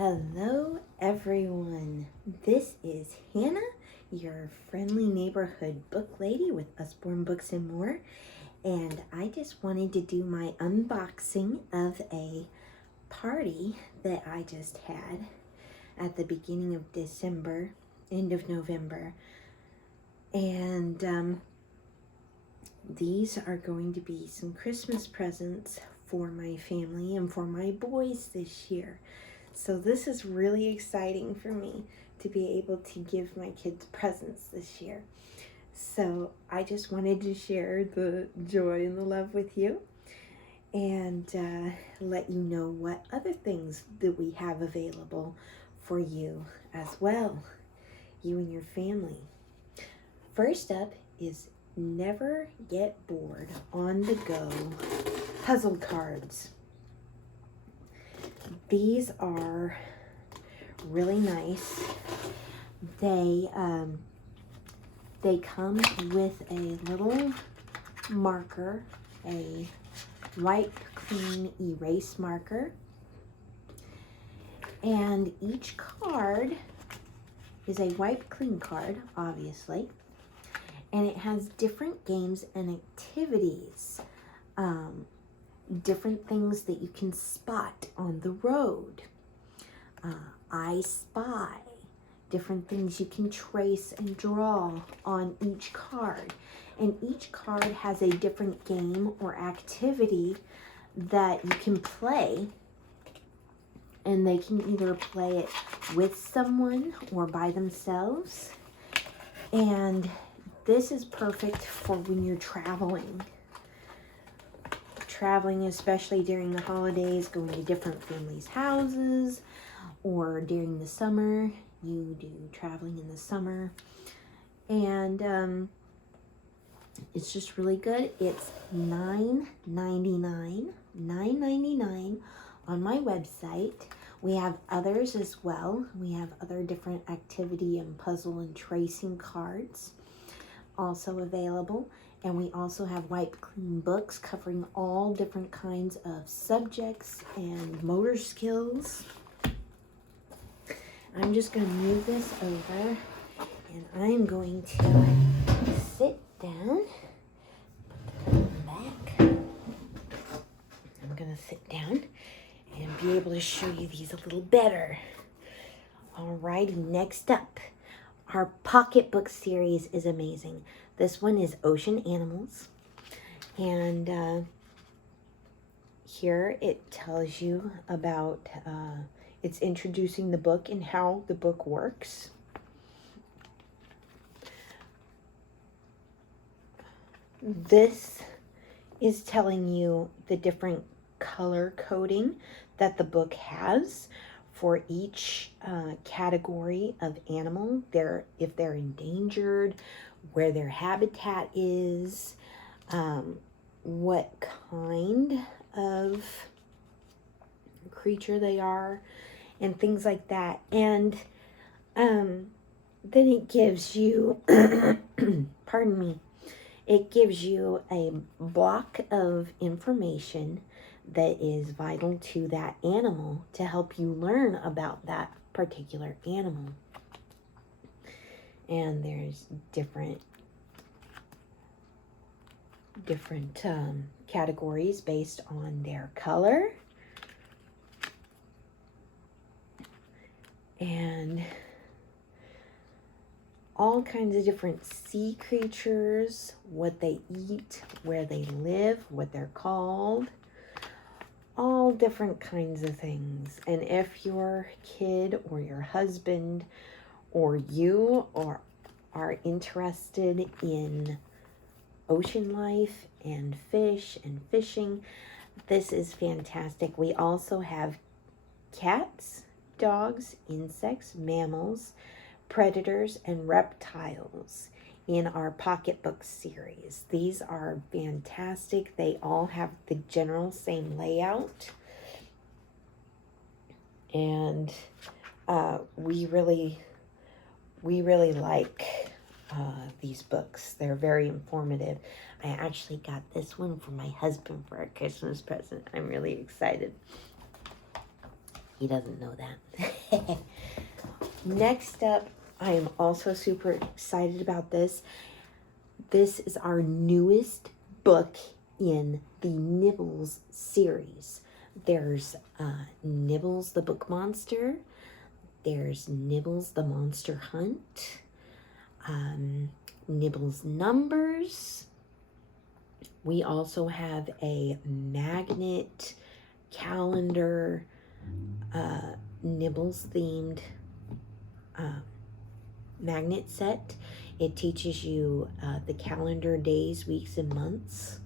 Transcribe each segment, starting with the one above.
Hello everyone, this is Hannah, your friendly neighborhood book lady with Usborne Books and More, and I just wanted to do my unboxing of a party that I just had at the beginning of December, end of November, and these are going to be some Christmas presents for my family and for my boys this year. So this is really exciting for me to be able to give my kids presents this year. So I just wanted to share the joy and the love with you and let you know what other things that we have available for you as well, you and your family. First up is Never Get Bored on the Go puzzle cards. These are really nice. They come with a little marker, a white clean erase marker, and each card is a white clean card, obviously, and it has different games and activities. Different things that you can spot on the road. I Spy. Different things you can trace and draw on each card. And each card has a different game or activity that you can play. And they can either play it with someone or by themselves. And this is perfect for when you're traveling, especially during the holidays, going to different families' houses, or during the summer, you do traveling in the summer, and it's just really good. It's $9.99 on my website. We have others as well. We have other different activity and puzzle and tracing cards also available. And we also have white clean books covering all different kinds of subjects and motor skills. I'm just going to move this over, and I'm going to sit down, put the back. I'm going to sit down and be able to show you these a little better. Alrighty, next up, our pocketbook series is amazing. This one is Ocean Animals, and here it tells you about, it's introducing the book and how the book works. This is telling you the different color coding that the book has for each category of animal, if they're endangered, where their habitat is, what kind of creature they are, and things like that. And then it gives you, pardon me, it gives you a block of information that is vital to that animal to help you learn about that particular animal. And there's different categories based on their color and all kinds of different sea creatures, what they eat, where they live, what they're called, all different kinds of things. And if your kid or your husband or you are interested in ocean life and fish and fishing, this is fantastic. We also have cats, dogs, insects, mammals, predators, and reptiles in our pocketbook series. These are fantastic. They all have the general same layout, and we really like these books. They're very informative. I actually got this one for my husband for a Christmas present. I'm really excited. He doesn't know that. Next up, I am also super excited about this. This is our newest book in the Nibbles series. There's Nibbles the Book Monster. There's Nibbles the Monster Hunt. Nibbles Numbers. We also have a magnet calendar, Nibbles themed magnet set. It teaches you the calendar days, weeks, and months.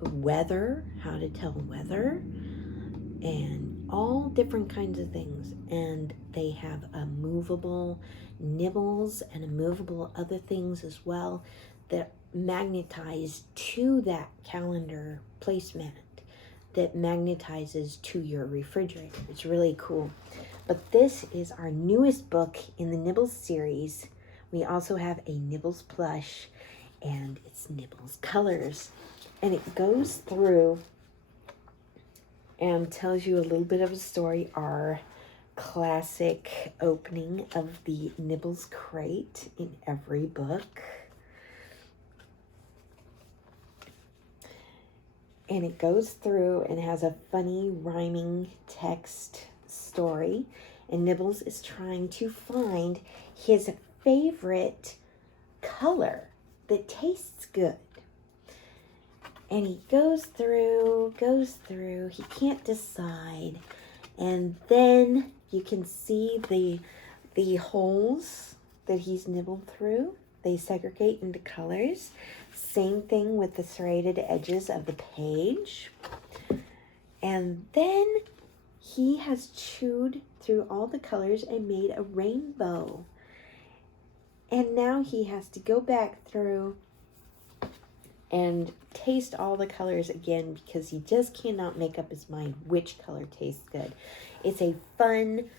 Weather, how to tell weather, and all different kinds of things. And they have a movable nibbles and a movable other things as well that magnetize to that calendar placemat that magnetizes to your refrigerator. It's really cool. But this is our newest book in the Nibbles series. We also have a Nibbles plush, and it's Nibbles colors. And it goes through and tells you a little bit of a story, our classic opening of the Nibbles crate in every book. And it goes through and has a funny rhyming text story. And Nibbles is trying to find his favorite color that tastes good. And he goes through, he can't decide. And then you can see the holes that he's nibbled through. They segregate into colors. Same thing with the serrated edges of the page. And then he has chewed through all the colors and made a rainbow. And now he has to go back through and taste all the colors again because he just cannot make up his mind which color tastes good. It's a fun,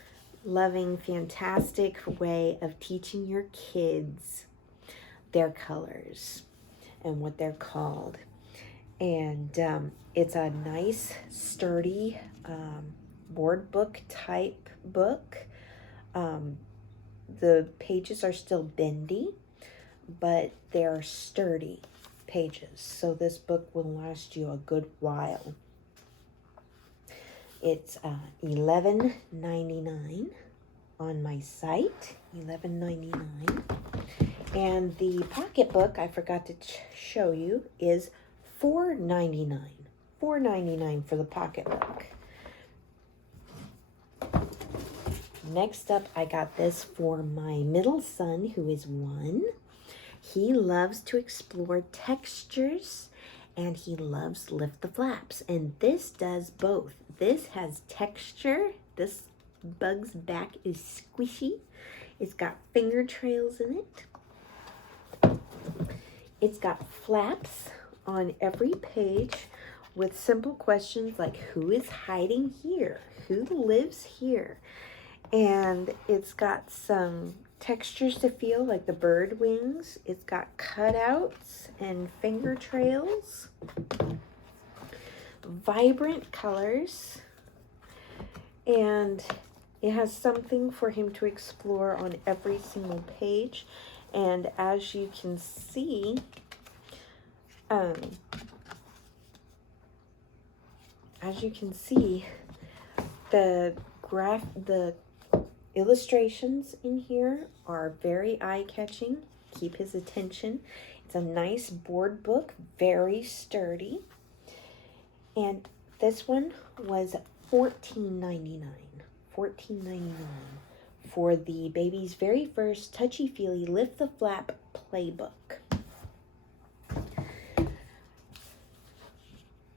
loving, fantastic way of teaching your kids their colors and what they're called. And it's a nice, sturdy board book type book. The pages are still bendy, but they're sturdy pages, so this book will last you a good while. It's $11.99 on my site, $11.99. And the pocketbook, I forgot to show you, is $4.99. $4.99 for the pocketbook. Next up, I got this for my middle son, who is 1. He loves to explore textures, and he loves Lift the Flaps. And this does both. This has texture. This bug's back is squishy. It's got finger trails in it. It's got flaps on every page with simple questions like, who is hiding here? Who lives here? And it's got some textures to feel, like the bird wings. It's got cutouts and finger trails, vibrant colors, and it has something for him to explore on every single page. And as you can see, the illustrations in here are very eye-catching, keep his attention. It's a nice board book, very sturdy. And this one was $14.99. $14.99 for the baby's very first touchy-feely Lift the Flap playbook.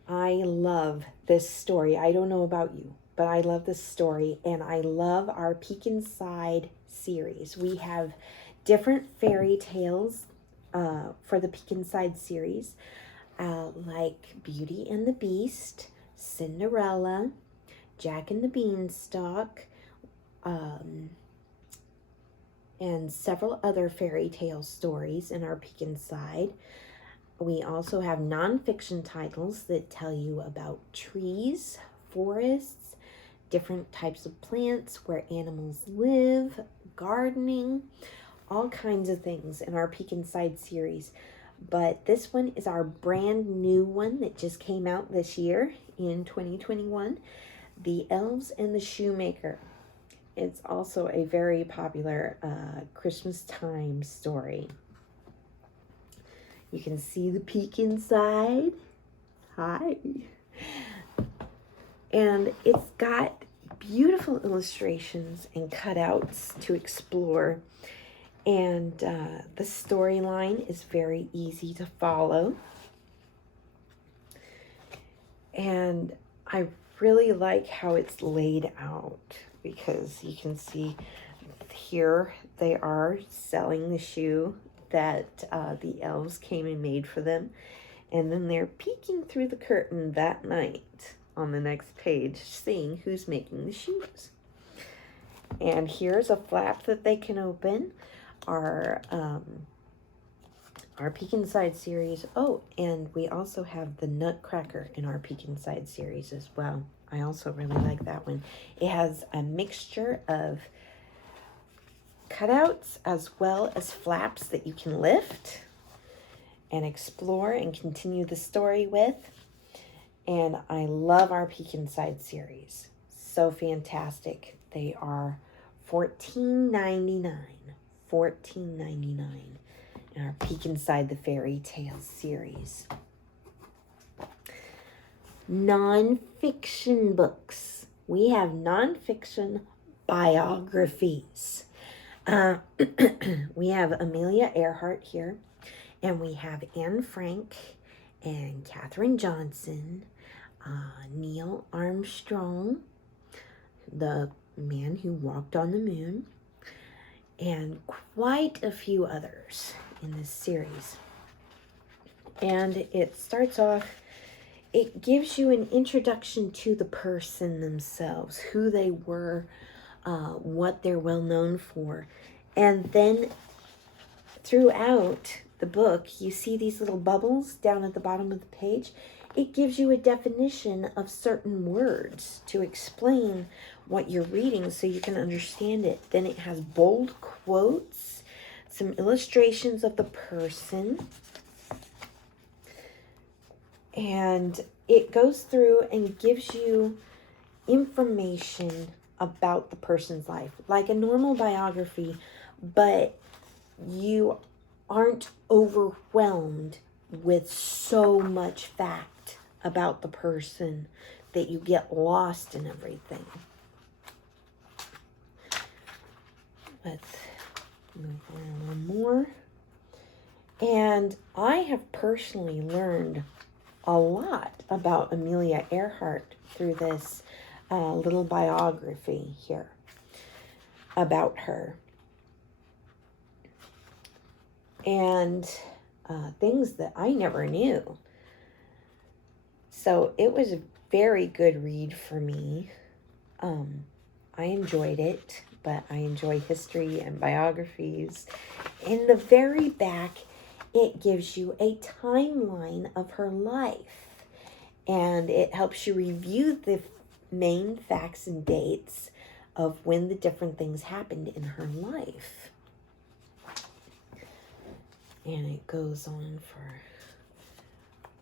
I love this story. I don't know about you, but I love this story, and I love our Peek Inside series. We have different fairy tales for the Peek Inside series, like Beauty and the Beast, Cinderella, Jack and the Beanstalk, and several other fairy tale stories in our Peek Inside. We also have nonfiction titles that tell you about trees, forests, different types of plants, where animals live, gardening, all kinds of things in our Peek Inside series. But this one is our brand new one that just came out this year in 2021, The Elves and the Shoemaker. It's also a very popular Christmas time story. You can see the peek inside. Hi. And it's got beautiful illustrations and cutouts to explore. And the storyline is very easy to follow. And I really like how it's laid out, because you can see here they are selling the shoe that the elves came and made for them. And then they're peeking through the curtain that night on the next page, seeing who's making the shoes. And here's a flap that they can open. Our Peek Inside series. Oh, and we also have the Nutcracker in our Peek Inside series as well. I also really like that one. It has a mixture of cutouts as well as flaps that you can lift and explore and continue the story with. And I love our Peek Inside series. So fantastic. They are $14.99. $14.99 in our Peek Inside the Fairy Tale series. Non-fiction books. We have non-fiction biographies. We have Amelia Earhart here, and we have Anne Frank and Katherine Johnson, Neil Armstrong, the man who walked on the moon, and quite a few others in this series. And it starts off, it gives you an introduction to the person themselves, who they were, what they're well known for. And then throughout the book, you see these little bubbles down at the bottom of the page. It gives you a definition of certain words to explain what you're reading so you can understand it. Then it has bold quotes, some illustrations of the person, and it goes through and gives you information about the person's life, like a normal biography, but you aren't overwhelmed with so much fact about the person that you get lost in everything. Let's move on a little more. And I have personally learned a lot about Amelia Earhart through this little biography here about her. And things that I never knew. So it was a very good read for me. I enjoyed it, but I enjoy history and biographies. In the very back, it gives you a timeline of her life, and it helps you review the main facts and dates of when the different things happened in her life. And it goes on for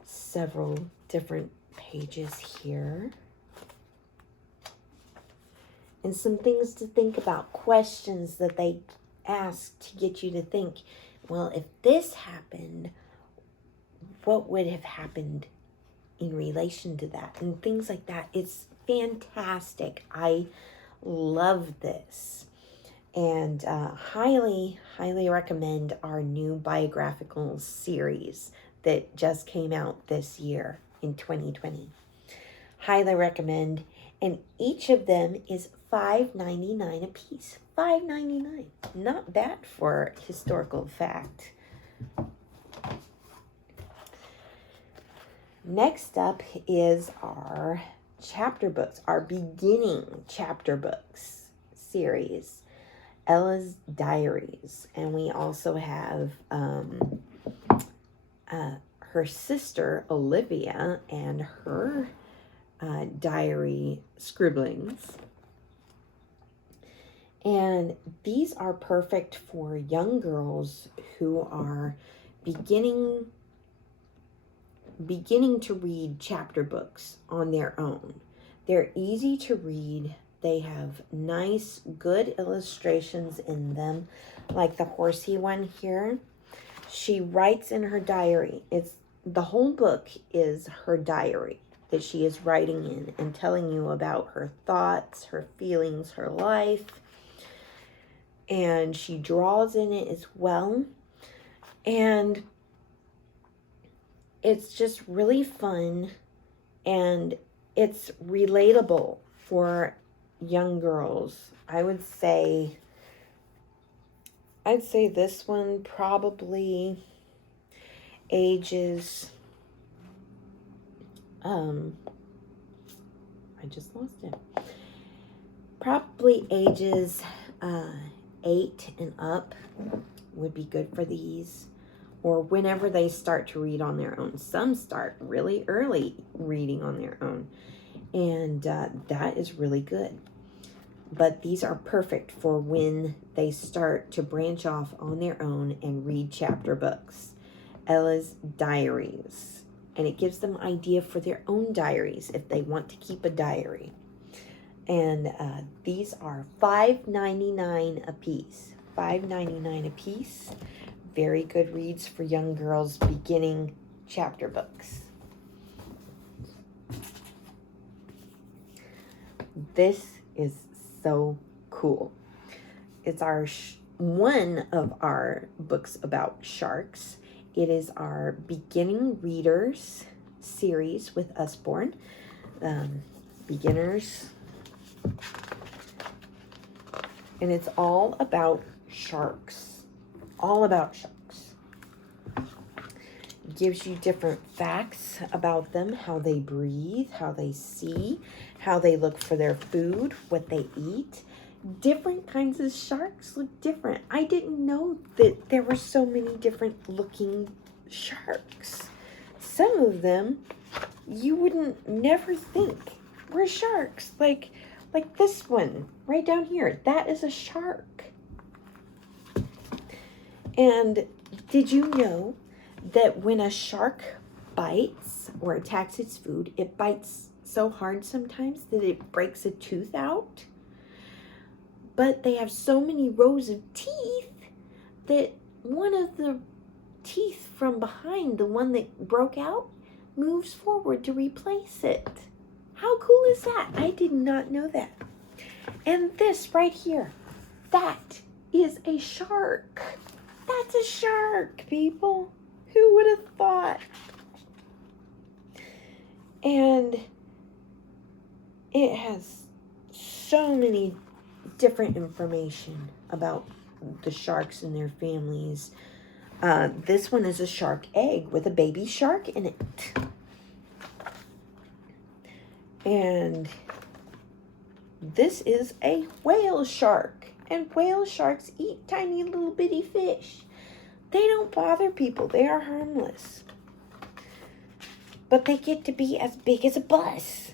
several different pages here. And some things to think about, questions that they ask to get you to think, well, if this happened, what would have happened in relation to that? And things like that. It's fantastic. I love this. And highly recommend our new biographical series that just came out this year in 2020. Highly recommend. And each of them is $5.99 a piece. $5.99. Not bad for historical fact. Next up is our chapter books, our beginning chapter books series. Ella's Diaries, and we also have her sister Olivia and her diary scribblings. And these are perfect for young girls who are beginning to read chapter books on their own. They're easy to read. They have nice, good illustrations in them, like the horsey one here. She writes in her diary. The whole book is her diary that she is writing in and telling you about her thoughts, her feelings, her life. And she draws in it as well. And it's just really fun, and it's relatable for young girls. I'd say this one probably ages, I just lost it. Probably ages 8 and up would be good for these, or whenever they start to read on their own. Some start really early reading on their own, and that is really good. But these are perfect for when they start to branch off on their own and read chapter books. Ella's diaries. And it gives them idea for their own diaries if they want to keep a diary. And these are $5.99 a piece. $5.99 a piece. Very good reads for young girls beginning chapter books. This is so cool. It's one of our books about sharks. It is our beginning readers series with Usborne. Beginners. And it's all about sharks. All about sharks. It gives you different facts about them, how they breathe, how they see, how they look for their food, what they eat. Different kinds of sharks look different. I didn't know that there were so many different looking sharks. Some of them you wouldn't never think were sharks. Like this one right down here. That is a shark. And did you know that when a shark bites or attacks its food, it bites so hard sometimes that it breaks a tooth out? But they have so many rows of teeth that one of the teeth from behind, the one that broke out, moves forward to replace it. How cool is that? I did not know that. And this right here, that is a shark. That's a shark, people. Who would have thought? And it has so many different information about the sharks and their families. This one is a shark egg with a baby shark in it. And this is a whale shark. And whale sharks eat tiny little bitty fish. They don't bother people. They are harmless. But they get to be as big as a bus.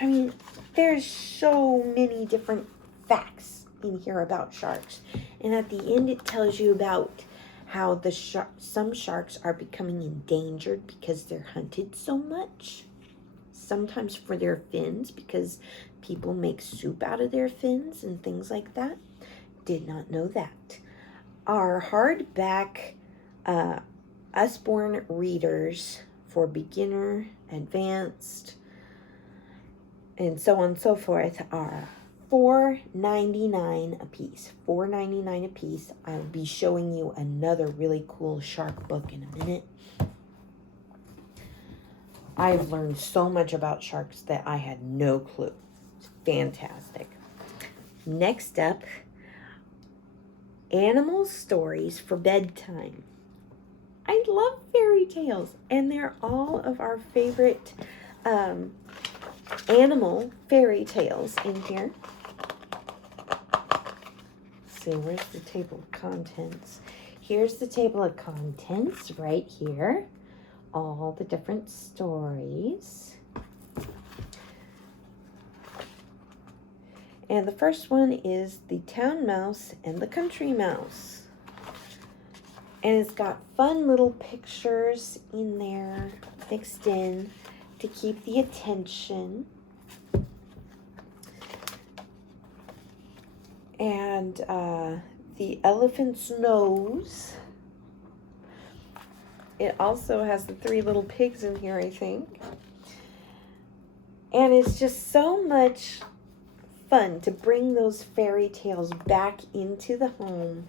I mean, there's so many different facts in here about sharks. And at the end, it tells you about how some sharks are becoming endangered because they're hunted so much. Sometimes for their fins, because people make soup out of their fins and things like that. Did not know that. Our hardback Usborne readers for beginner, advanced, and so on and so forth are $4.99 a piece. $4.99 a piece. I'll be showing you another really cool shark book in a minute. I've learned so much about sharks that I had no clue. It's fantastic. Next up, animal stories for bedtime. I love fairy tales, and they're all of our favorite animal fairy tales in here. So where's the table of contents? Here's the table of contents right here. All the different stories. And the first one is the town mouse and the country mouse. And it's got fun little pictures in there mixed in to keep the attention. And the elephant's nose. It also has the 3 little pigs in here, I think. And it's just so much fun to bring those fairy tales back into the home,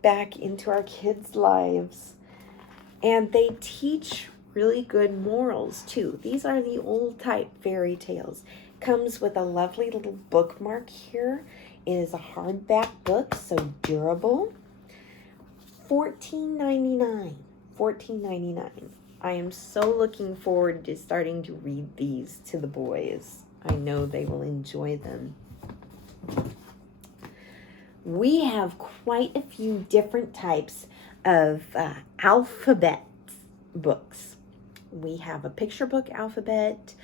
back into our kids' lives. And they teach really good morals too. These are the old type fairy tales. Comes with a lovely little bookmark here. It is a hardback book, so durable. $14.99. $14.99. I am so looking forward to starting to read these to the boys. I know they will enjoy them. We have quite a few different types of alphabet books. We have a picture book alphabet,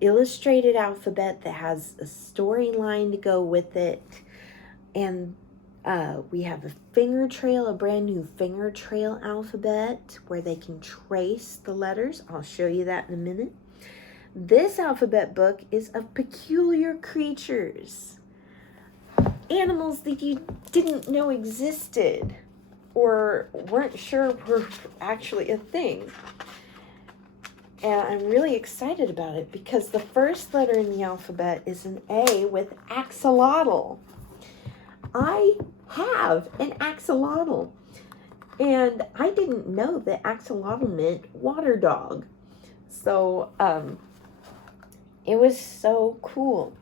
illustrated alphabet that has a storyline to go with it, and we have a finger trail, a brand new finger trail alphabet where they can trace the letters. I'll show you that in a minute. This alphabet book is of peculiar creatures, animals that you didn't know existed or weren't sure were actually a thing. And I'm really excited about it because the first letter in the alphabet is an A with axolotl. I have an axolotl, and I didn't know that axolotl meant water dog. So it was so cool.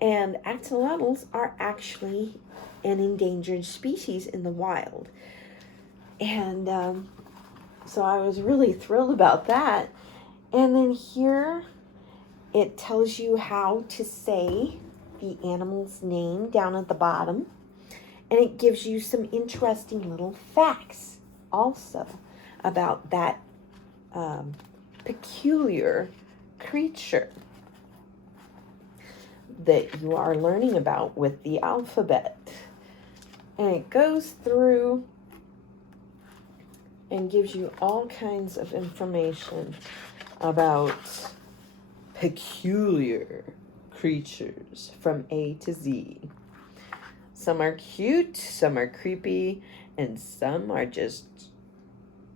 And axolotls are actually an endangered species in the wild. And so I was really thrilled about that. And then here it tells you how to say the animal's name down at the bottom. And it gives you some interesting little facts also about that peculiar creature that you are learning about with the alphabet. And it goes through and gives you all kinds of information about peculiar creatures from A to Z. Some are cute, some are creepy, and some are just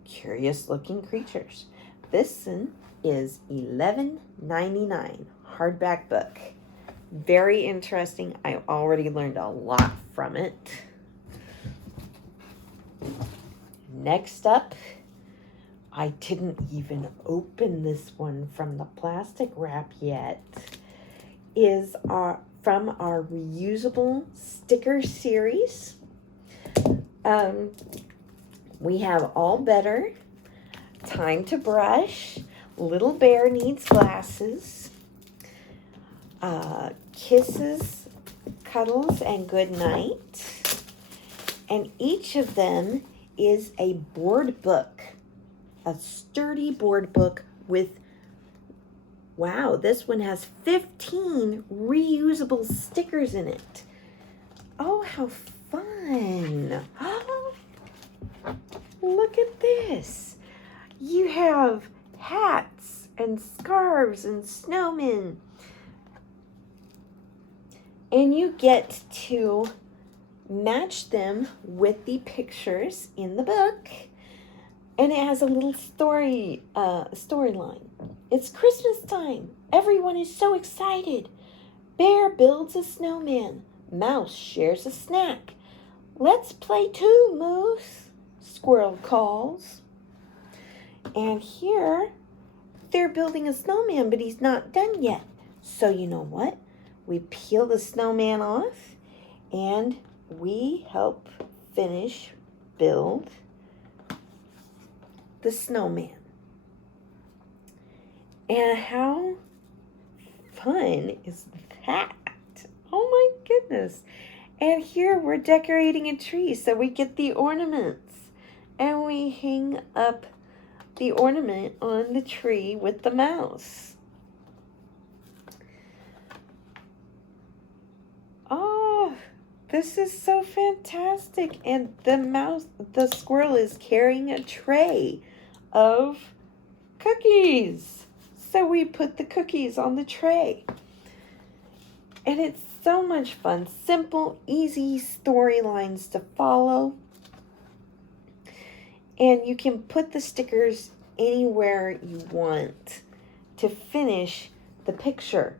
curious looking creatures. This one is $11.99 hardback book. Very interesting. I already learned a lot from it. Next up, I didn't even open this one from the plastic wrap yet, is from our reusable sticker series. We have All Better, Time to Brush, Little Bear Needs Glasses, Kisses, Cuddles, and Good Night. And each of them is a board book, a sturdy board book with, wow, this one has 15 reusable stickers in it. Oh, how fun. Look at this. You have hats and scarves and snowmen. And you get to match them with the pictures in the book. And it has a little storyline. It's Christmas time. Everyone is so excited. Bear builds a snowman. Mouse shares a snack. Let's play too, Moose, Squirrel calls. And here, they're building a snowman, but he's not done yet. So you know what? We peel the snowman off, and we help finish build the snowman. And how fun is that? Oh my goodness. And here we're decorating a tree, so we get the ornaments. And we hang up the ornament on the tree with the mouse. This is so fantastic. And the squirrel is carrying a tray of cookies. So we put the cookies on the tray. And it's so much fun. Simple, easy storylines to follow. And you can put the stickers anywhere you want to finish the picture.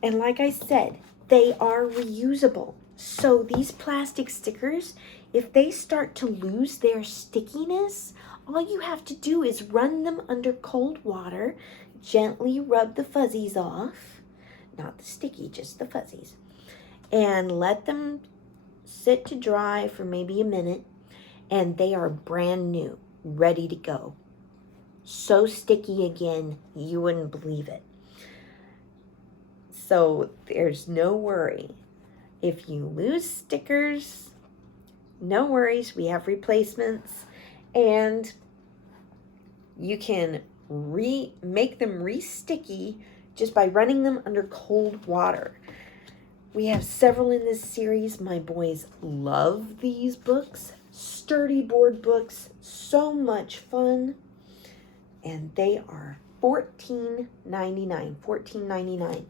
And like I said, they are reusable. So these plastic stickers, if they start to lose their stickiness, all you have to do is run them under cold water, gently rub the fuzzies off, not the sticky, just the fuzzies, and let them sit to dry for maybe a minute, and they are brand new, ready to go. So sticky again, you wouldn't believe it. So there's no worry. If you lose stickers, no worries, we have replacements, and you can make them re-sticky just by running them under cold water. We have several in this series. My boys love these books. Sturdy board books, so much fun. And they are $14.99.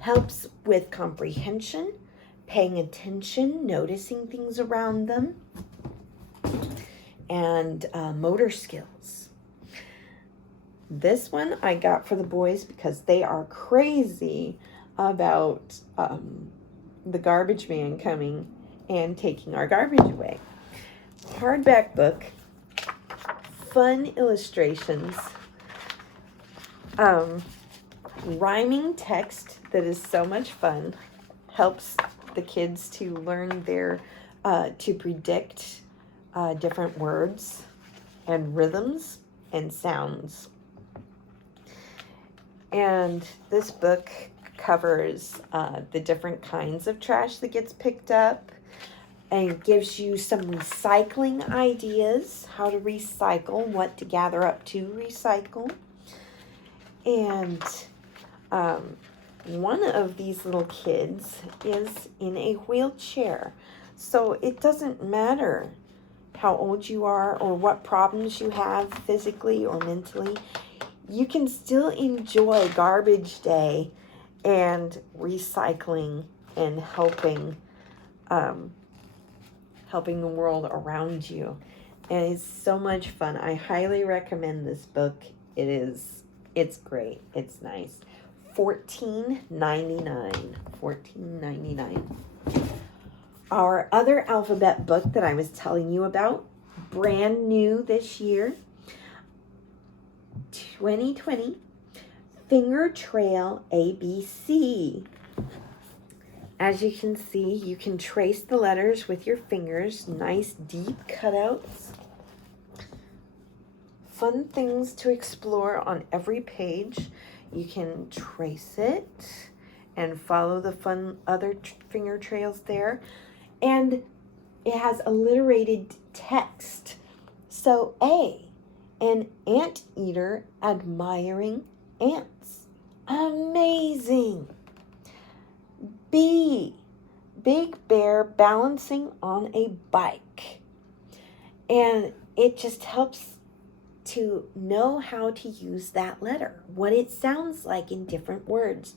Helps with comprehension, paying attention, noticing things around them, and motor skills. This one I got for the boys because they are crazy about the garbage man coming and taking our garbage away. Hardback book, fun illustrations, rhyming text that is so much fun, helps the kids to learn to predict different words and rhythms and sounds. And this book covers the different kinds of trash that gets picked up, and gives you some recycling ideas, how to recycle, what to gather up to recycle. And one of these little kids is in a wheelchair. So it doesn't matter how old you are or what problems you have physically or mentally. You can still enjoy garbage day and recycling and helping the world around you. And it's so much fun. I highly recommend this book. It's great. It's nice. $14.99. Our other alphabet book that I was telling you about, brand new this year, 2020, Finger Trail ABC. As you can see, you can trace the letters with your fingers. Nice deep cutouts. Fun things to explore on every page. You can trace it and follow the fun other finger trails there. And it has alliterated text. So A, an anteater admiring ants. Amazing. B, big bear balancing on a bike. And it just helps to know how to use that letter, what it sounds like in different words.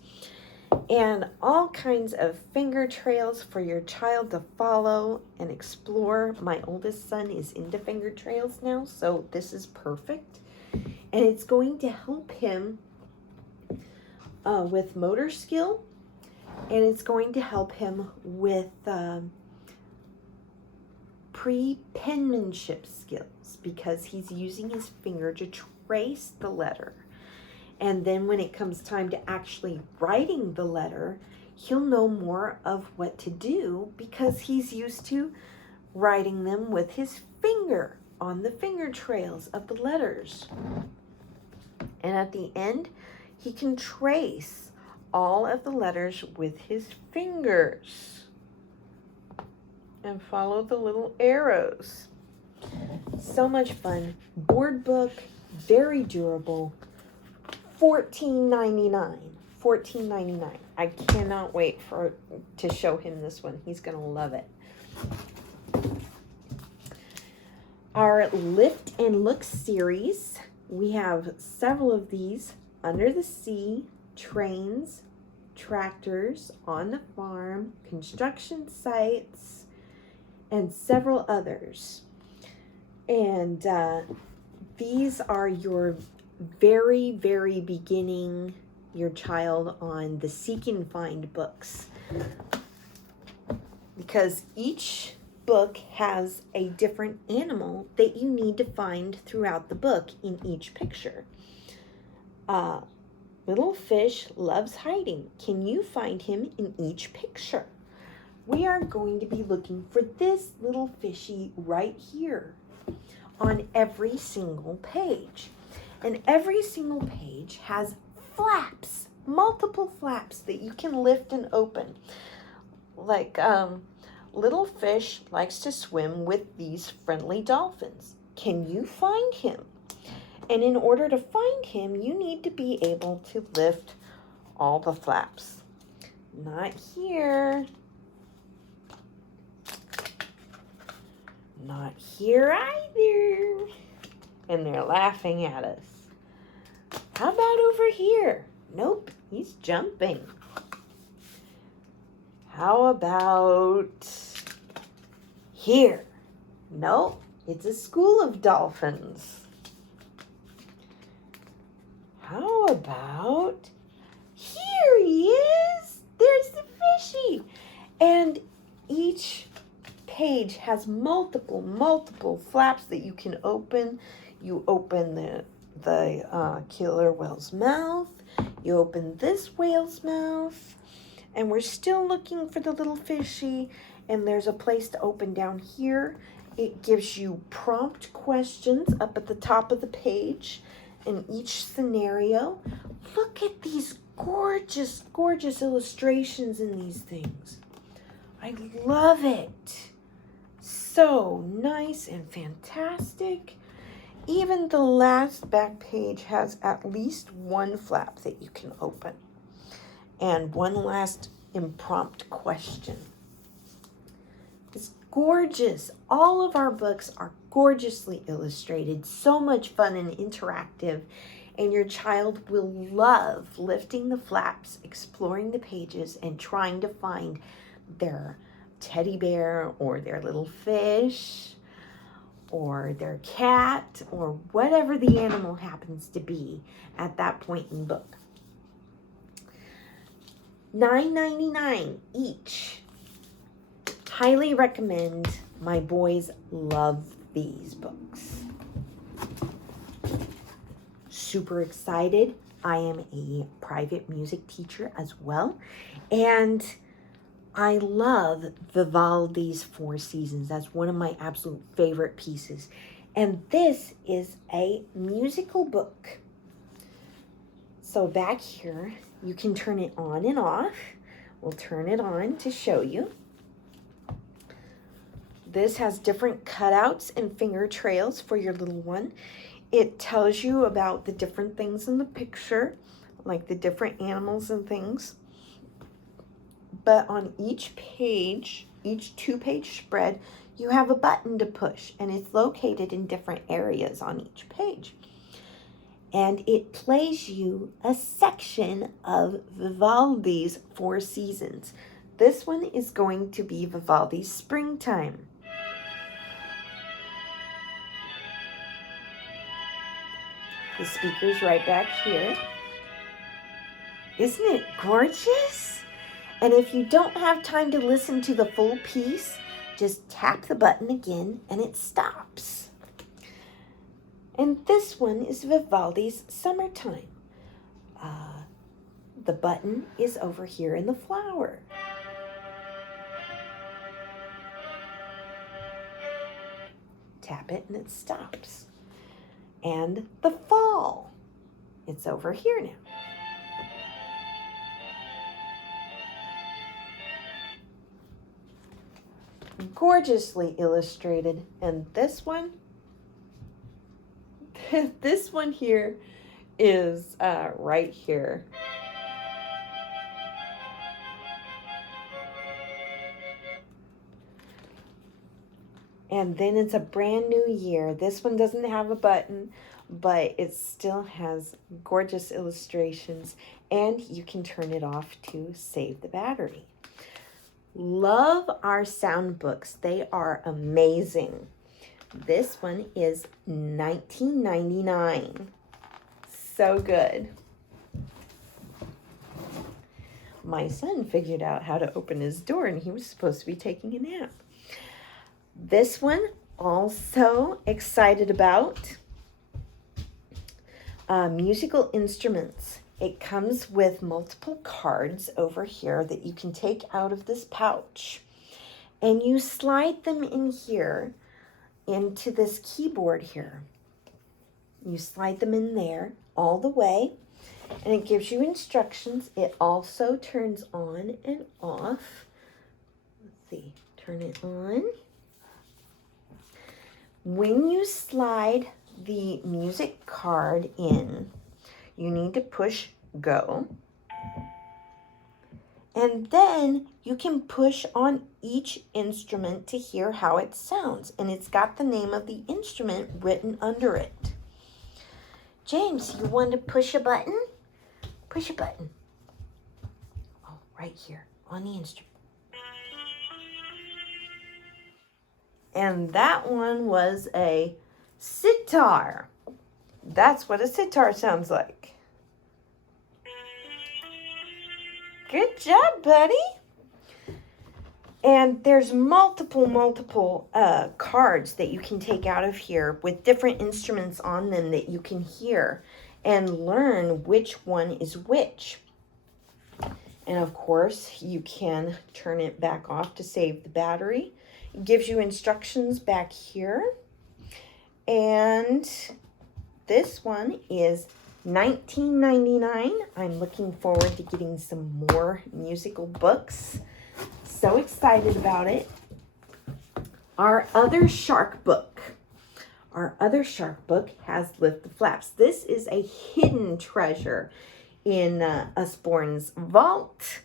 And all kinds of finger trails for your child to follow and explore. My oldest son is into finger trails now, so this is perfect. And it's going to help him with motor skill. And it's going to help him with pre-penmanship skills because he's using his finger to trace the letter. And then when it comes time to actually writing the letter, he'll know more of what to do because he's used to writing them with his finger on the finger trails of the letters. And at the end, he can trace all of the letters with his fingers and follow the little arrows. So much fun. Board book, very durable. $14.99. $14.99. I cannot wait to show him this one. He's going to love it. Our Lift and Look series, we have several of these: under the sea, trains, tractors, on the farm, construction sites, and several others. And these are your very, very beginning, your child on the Seek and Find books. Because each book has a different animal that you need to find throughout the book in each picture. Little fish loves hiding. Can you find him in each picture? We are going to be looking for this little fishy right here on every single page. And every single page has flaps, multiple flaps that you can lift and open. Like, little fish likes to swim with these friendly dolphins. Can you find him? And in order to find him, you need to be able to lift all the flaps. Not here. Not here either. And they're laughing at us. How about over here? Nope, he's jumping. How about here? Nope, it's a school of dolphins. How about here he is? There's the fishy. And each page has multiple flaps that you can open. You open the killer whale's mouth. You open this whale's mouth. And we're still looking for the little fishy. And there's a place to open down here. It gives you prompt questions up at the top of the page in each scenario. Look at these gorgeous, gorgeous illustrations in these things. I love it. So nice and fantastic. Even the last back page has at least one flap that you can open. And one last impromptu question. It's gorgeous. All of our books are gorgeously illustrated, so much fun and interactive, and your child will love lifting the flaps, exploring the pages, and trying to find their teddy bear or their little fish or their cat or whatever the animal happens to be at that point in the book. $9.99 each. Highly recommend. My boys love these books. Super excited. I am a private music teacher as well. And I love Vivaldi's Four Seasons. That's one of my absolute favorite pieces. And this is a musical book. So back here, you can turn it on and off. We'll turn it on to show you. This has different cutouts and finger trails for your little one. It tells you about the different things in the picture, like the different animals and things. But on each page, each 2-page spread, you have a button to push, and it's located in different areas on each page. And it plays you a section of Vivaldi's Four Seasons. This one is going to be Vivaldi's Springtime. The speaker's right back here. Isn't it gorgeous? And if you don't have time to listen to the full piece, just tap the button again and it stops. And this one is Vivaldi's Summertime. The button is over here in the flower. Tap it and it stops. And the fall, it's over here now. Gorgeously illustrated. And this one, this one here is right here. And then it's a brand new year. This one doesn't have a button, but it still has gorgeous illustrations, and you can turn it off to save the battery. Love our sound books. They are amazing. This one is $19.99. So good. My son figured out how to open his door, and he was supposed to be taking a nap. This one, also excited about. Musical instruments. It comes with multiple cards over here that you can take out of this pouch. And you slide them in here into this keyboard here. You slide them in there all the way. And it gives you instructions. It also turns on and off. Let's see. Turn it on. When you slide the music card in, you need to push go. And then you can push on each instrument to hear how it sounds. And it's got the name of the instrument written under it. James, you want to push a button? Push a button. Oh, right here on the instrument. And that one was a sitar. That's what a sitar sounds like. Good job, buddy. And there's multiple cards that you can take out of here with different instruments on them that you can hear and learn which one is which. And of course, you can turn it back off to save the battery. It gives you instructions back here. And this one is $19.99. I'm looking forward to getting some more musical books. So excited about it. Our other shark book. Our other shark book has Lift the Flaps. This is a hidden treasure in Usborne's vault.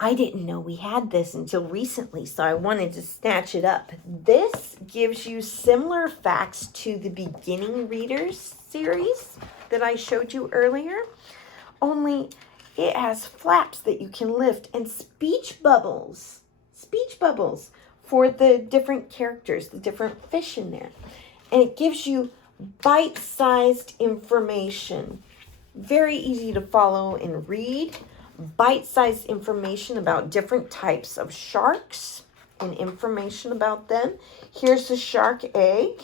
I didn't know we had this until recently, so I wanted to snatch it up. This gives you similar facts to the Beginning Readers series that I showed you earlier, only it has flaps that you can lift and speech bubbles for the different characters, the different fish in there. And it gives you bite-sized information. Very easy to follow and read. Bite-sized information about different types of sharks and information about them. Here's the shark egg.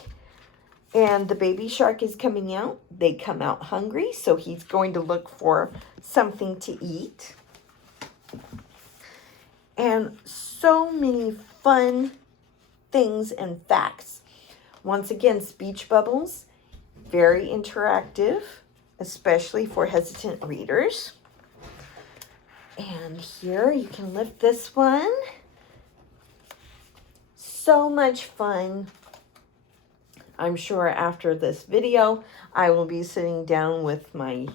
And the baby shark is coming out. They come out hungry, so he's going to look for something to eat. And so many fun things and facts. Once again, speech bubbles, very interactive, especially for hesitant readers. And here you can lift this one. So much fun. I'm sure after this video, I will be sitting down with my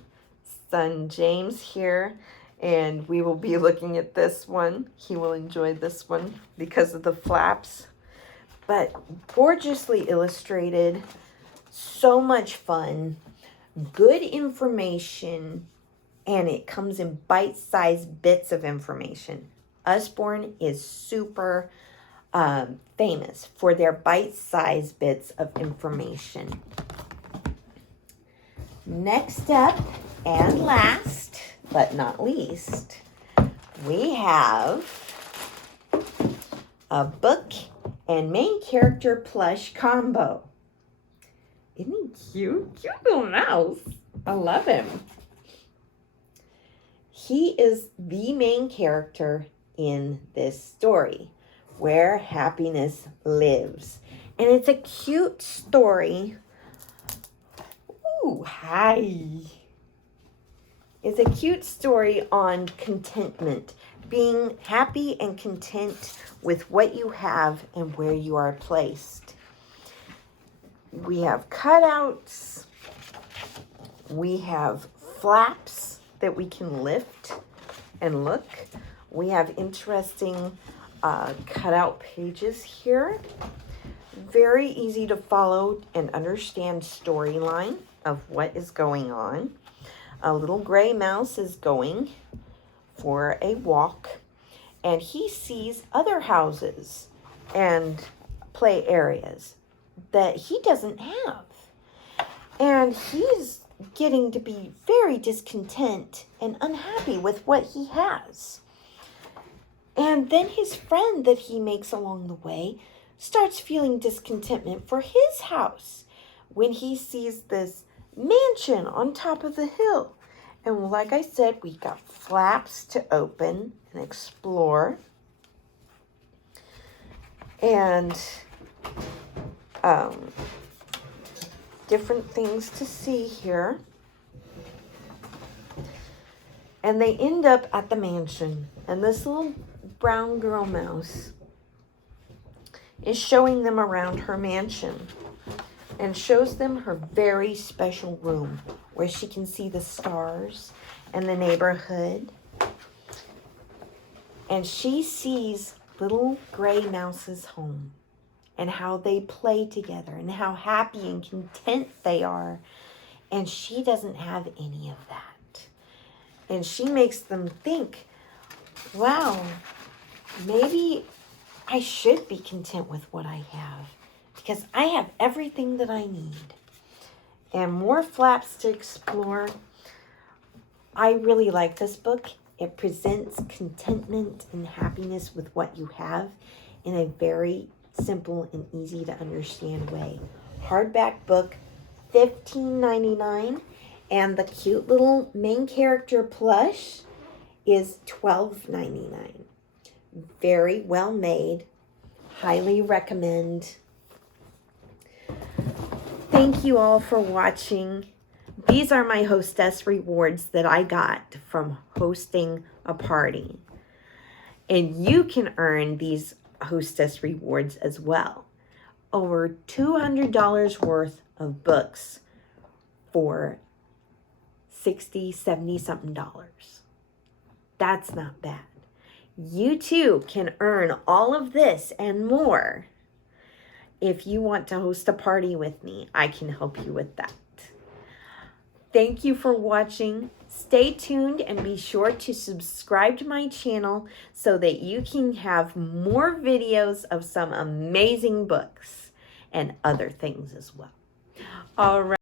son James here, and we will be looking at this one. He will enjoy this one because of the flaps. But gorgeously illustrated, so much fun, good information, and it comes in bite-sized bits of information. Usborne is super famous for their bite-sized bits of information. Next up and last, but not least, we have a book and main character plush combo. Isn't he cute? Cute little mouse. I love him. He is the main character in this story, Where Happiness Lives. And it's a cute story. Ooh, hi. It's a cute story on contentment, being happy and content with what you have and where you are placed. We have cutouts. We have flaps that we can lift and look. We have interesting cutout pages here. very easy to follow and understand storyline of what is going on. A little gray mouse is going for a walk, and he sees other houses and play areas that he doesn't have. And he's getting to be very discontent and unhappy with what he has. And then his friend that he makes along the way starts feeling discontentment for his house when he sees this mansion on top of the hill. And like I said, we got flaps to open and explore. And different things to see here. And they end up at the mansion. And this little brown girl mouse is showing them around her mansion and shows them her very special room where she can see the stars and the neighborhood. And she sees little gray mouse's home and how they play together and how happy and content they are. And she doesn't have any of that. And she makes them think, wow, maybe I should be content with what I have because I have everything that I need. And more flaps to explore. I really like this book. It presents contentment and happiness with what you have in a very simple and easy to understand way. Hardback book, $15.99, and the cute little main character plush is $12.99. Very well made. Highly recommend. Thank you all for watching. These are my Hostess rewards that I got from hosting a party. And you can earn these Hostess rewards as well. Over $200 worth of books for $60, $70 something. That's not bad. You too can earn all of this and more. If you want to host a party with me, I can help you with that. Thank you for watching. Stay tuned and be sure to subscribe to my channel so that you can have more videos of some amazing books and other things as well. All right.